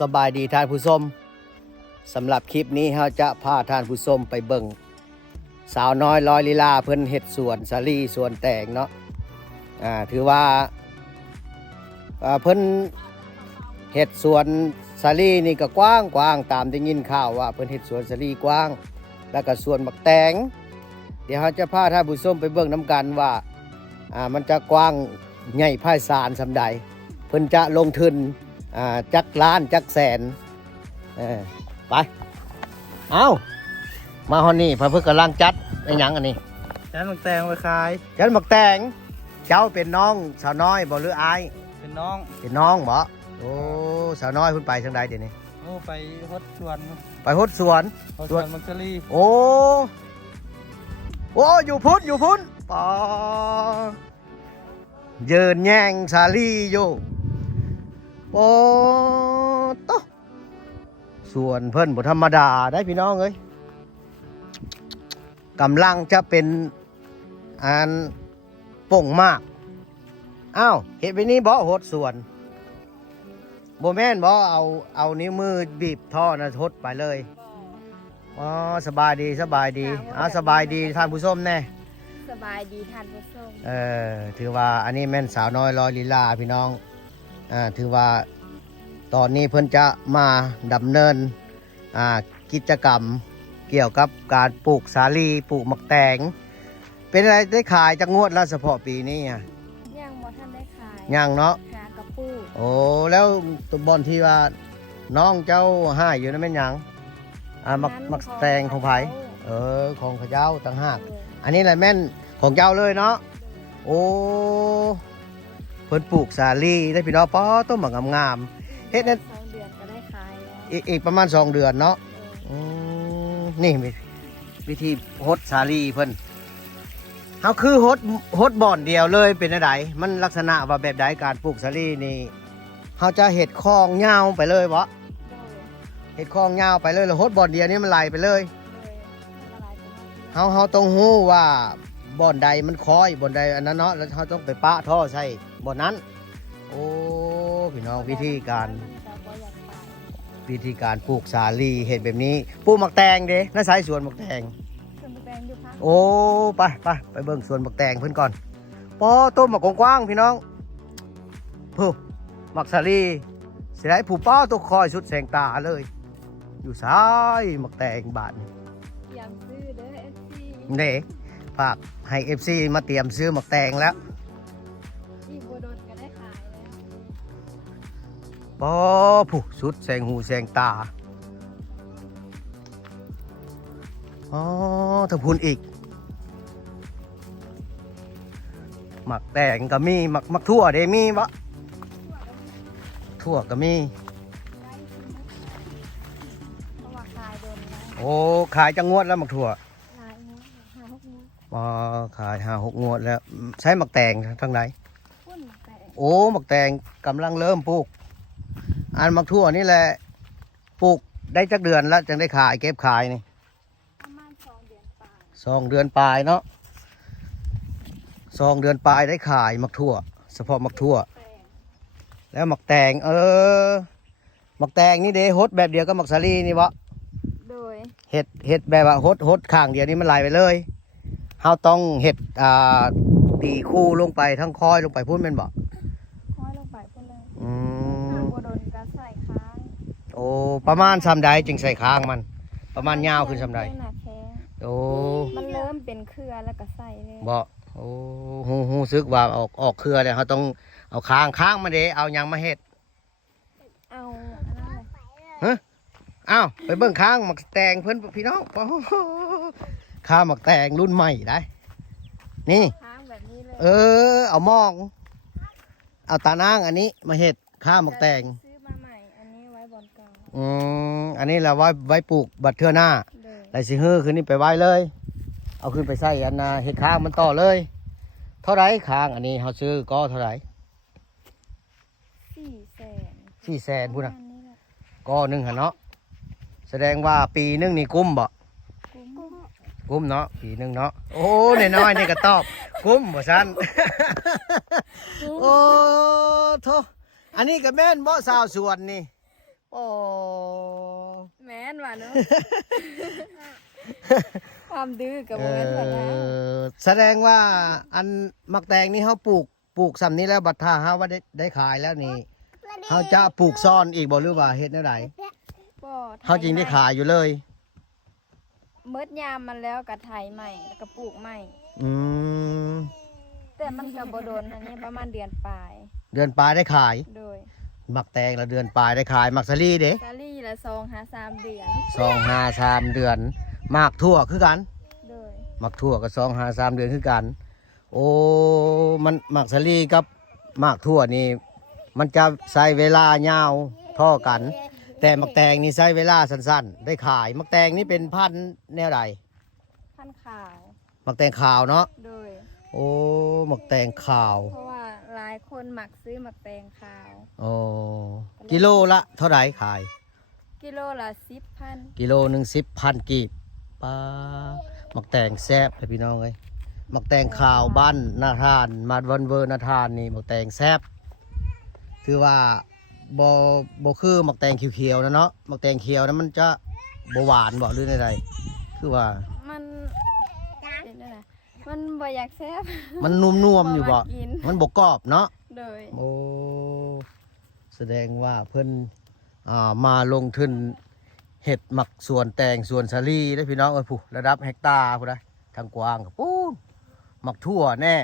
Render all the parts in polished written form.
สบายดีท่านผู้ชมสำหรับคลิปนี้เราจะพาท่านผู้ชมไปเบิ่งสาวน้อยร้อยลีลาเพิ่นเฮ็ดสวนสาลี่สวนแตงเนาะถือว่าเพิ่นเฮ็ดสวนสาลี่นี่ก็กว้างตามได้ยินข่าวว่าเพิ่นเฮ็ดสวนสาลี่กว้างแล้วก็สวนบักแตงเดี๋ยวเราจะพาท่านผู้ชมไปเบิ่งน้ำกันว่ามันจะกว้างใหญ่ไพศาลสำใดเพิ่นจะลงทุนจักล้านจักแสนไปเอามาฮอนนี่พระเพื่อกำลังจัดไอ้หยังอันนี้จันหมักแตงไปขาย จัดหมักแตงเจ้าเป็นน้องสาวน้อยบ่หรืออายเป็นน้อง เป็นน้องบ่โอ้สาวน้อยเพิ่นไปทางใดเดี๋ยวนี้โอ้ไปฮดสวน ไปฮดสวนมักกะลีโอ้อยู่พุ่นปอเยินแย่งสาลีอยู่โอ้โตส่วนเพิ่นบ่ธรรมดาได้พี่น้องเอ้ยกำลังจะเป็นอันป่งมากอ้าวเห็นไปนี่บ่หดส่วนบ่แม่นบ่เอานิ้วมือบีบท่อนะทดไปเลยอ๋อสบายดีสบายดีท่านผู้ชมแน่สบายดีท่านผู้ชมถือว่าอันนี้แม่นสาวน้อยร้อยลีลาพี่น้องถือว่าตอนนี้เพิ่นจะมาดำเนินกิจกรรมเกี่ยวกับการปลูกสาลีปลูกมักแตงเป็นอะไรได้ขายจักงวดแล้วเฉพาะปีนี้ยังบ่ทันได้ขายยังเนาะหากระปุกโอ้แล้วตัวบอลที่ว่าน้องเจ้าให้อยู่นั่นเป็นหยังมักแตงของไผของเขาเจ้าต่างหากอันนี้แหละแม่นของเจ้าเลยเนาะโอ้เพิ่นปลูกสาลีได้พี่น้องป้อต้นหมากงามๆเฮ็ดนั่น2 เดือนก็ได้ขายแล้วอีกประมาณ2 เดือนเนาะนี่วิธีฮดสาลีเพิ่นเขาคือฮดบ่อนเดียวเลยเป็นอะไรมันลักษณะว่าแบบใดการปลูกสาลีนี่เขาจะเห็ดคลองยาวไปเลยบ่เห็ดคลองยาวไปเลยแล้วฮดบ่อนเดียวนี่มันไหลไปเลยเขาต้องรู้ว่าบ่อนใดมันคอยบ่อนใดอันนั้นเนาะแล้วเขาต้องไปปะท่อใส่บ่อนนั้นโอ้พี่น้องวิธีการปลูกสาลีเห็ดแบบนี้ปลูกหมักแตงเด้น่าใช้สวนหมักแตงโอ้ไปเบิ่งสวนหมักแตงเพิ่นก่อนปอต้นหมักกว้างๆพี่น้องผู้หมักสาลีเสียดายผู้ป้อตัวคอยสุดแสงตาเลยอยู่ซ้ายหมักแตงบาทยังซื้อเด้อ FC เด้ฝากให้ FC มาเตรียมซื้อหมักแตงแล้วอีกบ่โดนก็ได้ขายแล้วปอผู้สุดแสงหูแสงตาถ้าพูนอีกหมักแตงก็มีหมักทั่วเดมีบะทั่วก็มีโอ้ขายจังงวดแล้วหมักทั่วขาย5-6 งวดแล้วใช้หมักแตงทางไหนโอ้หมักแตงกำลังเริ่มปลูกอันหมักทั่วนี่แหละปลูกได้จักเดือนแล้วจึงได้ขายเก็บขายนี่2 เดือนปลายเนาะ2 เดือนปลายได้ขายมักทั่วเฉพาะมักทั่วแล้วมักแตงมักแตงนี่เด้ฮดแบบเดียวกับมักสาลีนี่วะโดยเห็ดแบบว่าฮดข้างเดียวนี้มันไหลไปเลยเฮาต้องเห็ดตีคู่ลงไปทั้งคอยลงไปพุ่นเป็นบ่ค่อยลงไปพุ่นเลยบ่โดนก็ใส่ค้างโอ้ประมาณซำใดจึงใส่ค้างมันประมาณยาวขึ้นซำใดโอ้มันเริ่มเป็นเครือแล้วก็ใส่เลยบ่โอ้หูซึกว่าออกเครือเนี่ยเขาต้องเอาค้างมาเด้เอายังมาเฮ็ดเอาฮะอ้าวไปเบิ่งค้างหมักแตงเพิ่นพี่น้องค้างหมักแตงรุ่นใหม่ได้นี่ค้างแบบนี้เลยเอามองเอาตานางอันนี้มาเฮ็ดค้างหมักแตงซื้อมาใหม่อันนี้ไว้บนเก่าอันนี้เราไว้ปลูกบัดเทื่อหน้าไรสิฮื้อคืนนี้ไปไว้เลยเอาขึ้นไปใส่อันเห็ดค้างมันต่อเลยเท่าไรค้างอันนี้เขาซื้อก็เท่าไร400,000พูดนะก็1หันเนาะแสดงว่าปีนึงนี่กุ้มบ่กุ้มเนาะปีนึงเนาะโอ้น้อยนี่ก็ตอบกุ้มบ่ซันโอ้โธ่อันนี้ก็แม่นบ่สาวสวนนี่ โอ้ แม่นว่าเนาะ ความดื้อกับโมเมนต์แบบนั้น แสดงว่าอันมักแตงนี่เขาปลูกสำนี้แล้วบัดท่าเฮาว่าได้ขายแล้วนี่เขาจะปลูกซ่อนอีกบ่หรือว่าเฮ็ดแนวใด บ่ เขาจริงได้ขายอยู่เลย เมิดยามมันแล้วกับไถใหม่แล้วก็ปลูกใหม่ อืม แต่มันก็บ่โดนอันนี้ประมาณเดือนปลาย เดือนปลายได้ขาย โดย มักแตงละเดือนปลายได้ขายมักสลีเด้ ซาลี่ละ2 หา 3 เดือน 2-5-3 เดือนมากทั่วคือกัน โดย มักทั่วก็2-5-3 เดือนคือกัน โอ้มันมักสลีกับมากทั่วนี่มันจะใช้เวลายาวเท่อกัน แต่มักแตงนี่ใช้เวลาสั้นๆ ได้ขายมักแตงนี่เป็นพันธุ์แนวใด พันธุ์ขาว มักแตงขาวเนาะ โดย โอ้มักแตงขาว เพราะว่าหลายคนมักซื้อหมักแตงขาว โอ้กิโลละเท่าไหร่ขาย กิโลละ10,000 กิโลหนึ่ง10,000 กีบป้ามักแตงแซ่บเลยพี่น้องเอ้ยมักแตงขาวบ้านนาทานมาวันเวอร์นาทานนี่มักแตงแซ่บคือว่าบ่คือมักแตงเขียวๆนะเนาะมักแตงเขียวนะมันจะบ่หวานบ่หรือใดๆคือว่า มันเป็นได้ไงมันบ่อยากแซ่บ มันนุ่มๆอยู่บ่ บ่มากิน มันบ่กรอบเนาะ โดย โอ้แสดงว่าเพิ่นมาลงทุนเห็ดหมักสวนแตงสวนสาลีได้อพี่น้องเอ้ยผู้ระดับเฮกตาร์ผู้ใดทางกว้างกับปู้หมักทั่วแน่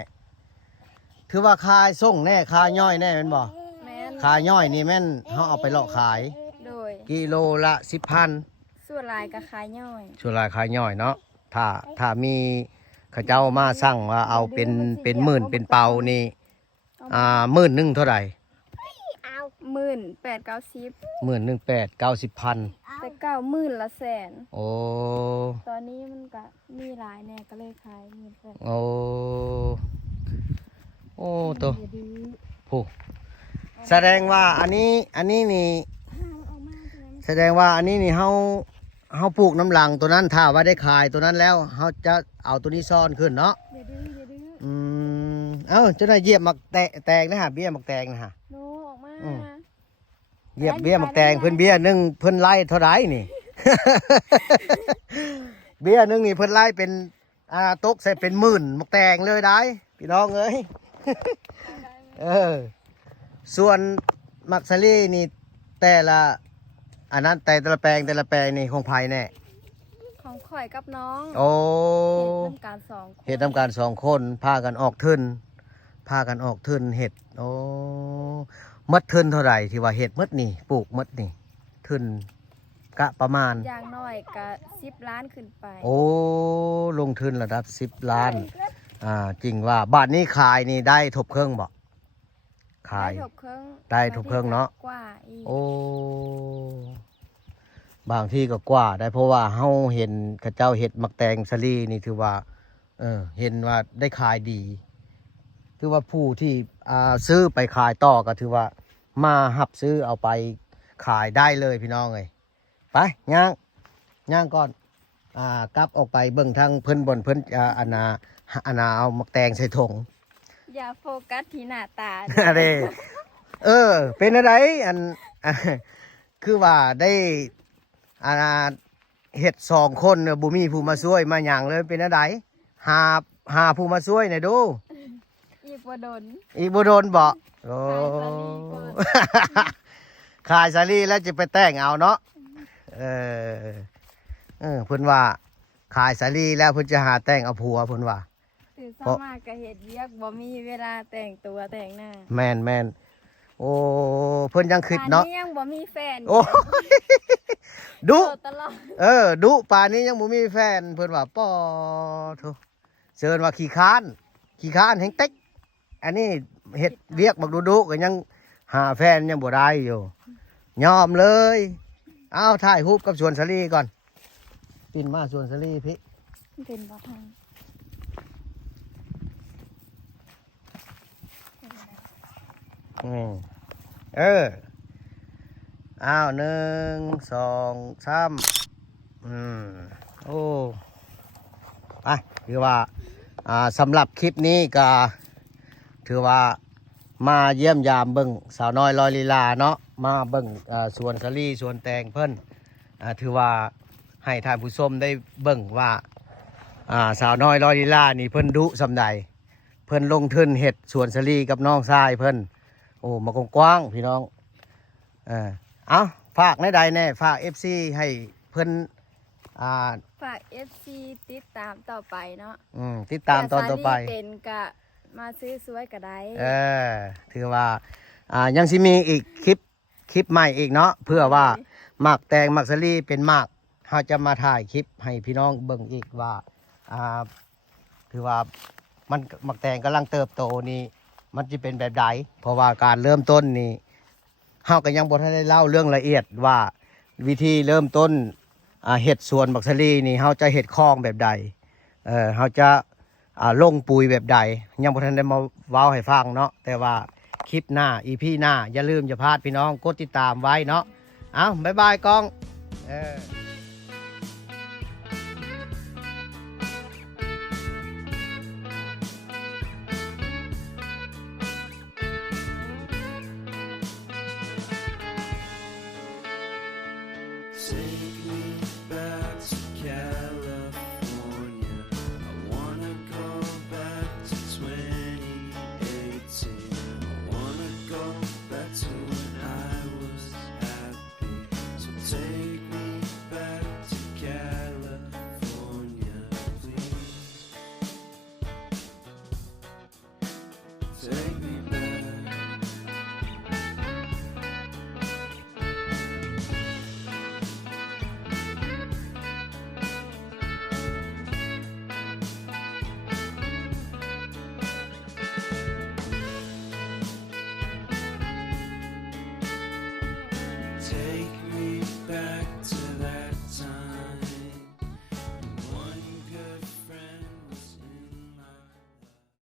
ถือว่าคายส่งแน่คายย่อยแน่แม่นบ่ แม่น คายย่อยนี่แม่นเฮาเอาไปเลาะขาย โดย กิโลละ 10,000 ส่วนลายก็ขายย่อย ส่วนหลายคายย่อยเนาะถ้ามีเขาเจ้ามาสั่งว่าเอาเป็นหมื่นเป็นเปานี่10,000เท่าไหร่ 18,000-90,000 11,890,000 แต่เก้าหมื่นละแสน โอ้ ตอนนี้มันก็มีหลายแน่ก็เลยขาย18,000 โอ้โอ้ตัวผู้แสดงว่าอันนี้นี่แสดงว่าอันนี้นี่เฮาปลูกน้ำหลังตัวนั้นถ้าว่าได้ขายตัวนั้นแล้วเฮาจะเอาตัวนี้ซ่อนขึ้นเนาะ อย่าดื้ออย่าดื้อ เอ้าจะได้เหยียบหมักแตงนะฮะเบี้ยหมักแตงนะฮะ โนออกมา เหยียบเบี้ยหมักแตงเพิ่นเบี้ยหนึงเพิ่นไล่เท่าไหร่นี่ เบี้ยหนึงนี่เพิ่นไล่เป็นตกใส่เป็นหมื่นหมักแตงเลยได้พี่น้องเอ้ย ส่วนมักซาลี่นี่แต่ละอันนั้นแต่ละแปลงนี่ของไผ่แน่ ของข่อยกับน้อง โอ้ เฮ็ดนำการ2 คนเห็ดทำการ2 คนพากันออกทึนเห็ดโอ้มัดทึนเท่าไหร่ที่ว่าเห็ดมัดนี่ปลูกมัดนี่ทึนกะประมาณ อย่างน้อยก็10 ล้านขึ้นไป โอ้ลงทุนระดับ10 ล้านจริงว่าบาทนี้ขายนี่ได้ทบเครื่องบ่ขาย ได้ทบเครื่อง ได้ทบเครื่องเนาะ กว่าอีก โอ้บางที่ก็กว่าได้เพราะว่าเฮาเห็นเขาเจ้าเห็ดมักแตงสลีนี่ถือว่าเห็นว่าได้ขายดีถือว่าผู้ที่ซื้อไปขายต่อก็ถือว่ามาหับซื้อเอาไปขายได้เลยพี่น้องเอ้ยไปย่างก่อนกลับออกไปเบิ่งทางเพิ่นบนเพิ่นอาณาเอามักแตงใส่ถุง อย่าโฟกัสที่หน้าตา อะไรเป็นอะไรคือว่าได้เห็ด2 คนบุมีผู้มาช่วยมาอย่างเลยเป็นอะไรหาผู้มาช่วยหน่อยดู อีกบ่โดน อีกบ่โดนบ่โอ้ ขายสาลีแล้วจะไปแต่งเอาเนาะเพิ่นว่าขายสาลีแล้วเพิ่นจะหาแต่งเอาผัวเพิ่นว่า ตื่นเช้ามาก็เฮ็ดเวียกบ่มีเวลาแต่งตัวแต่งหน้า แม่นโอ้เพิ่นยังคิดเนาะ ป่ยังบ่มีแฟน โอ้ดุ โสดตลอด ดุป่านนี้ยังบ่มีแฟนเพิ่นว่าป้อโธ่เชิญว่าขี้ค้านแฮงเต็กอันนี้เฮ็ดเวียกบักดุก็ยังหาแฟนยังบ่ได้อยู่ยอมเลยเอาถ่ายรูปกับสวนสาลีก่อนปิ่นมาสวนสาลีพี่ เป็นบ่ทัน อ้าว1 2 3โอ้ไปถือว่าสำหรับคลิปนี้ก็ถือว่า มาเยี่ยมยามเบิ่งสาวน้อยลอยลีลาเนาะมาเบิ่งสวนสลีสวนแตงเพิ่นถือว่าให้ท่านผู้ชมได้เบิ่งว่าสาวน้อยลอยลีลานี่เพิ่นดุสำใดเพิ่นลงทุนเฮ็ดสวนสลีกับน้องชายเพิ่นโอ้มากว้างๆพี่น้องเอาฝากในใดแน่ฝาก FC ให้เพิ่นฝาก FC ติดตามต่อไปเนาะติดตามตอนต่อไปเป็นกะมาซื้อสวยก็ได้ถือว่ายังสิมีอีกคลิปใหม่อีกเนาะเพื่อว่าหมักแตงหมักสลีเป็นหมักเราจะมาถ่ายคลิปให้พี่น้องเบิ่งอีกว่าถือว่ามันหมักแตงกำลังเติบโตนี่มันจะเป็นแบบใดเพราะว่าการเริ่มต้นนี่เฮาก็ยังบ่ทันได้เล่าเรื่องละเอียดว่าวิธีเริ่มต้นเห็ดสวนหมักสลีนี่เฮาจะเห็ดคลองแบบใดเฮาจะลงปุ๋ยแบบใดยังบ่ทันได้มาเว้าให้ฟังเนาะแต่ว่าคลิปหน้า EP หน้าอย่าลืมอย่าพลาดพี่น้องกดติดตามไว้เนาะเอาบ๊ายบายกล้อง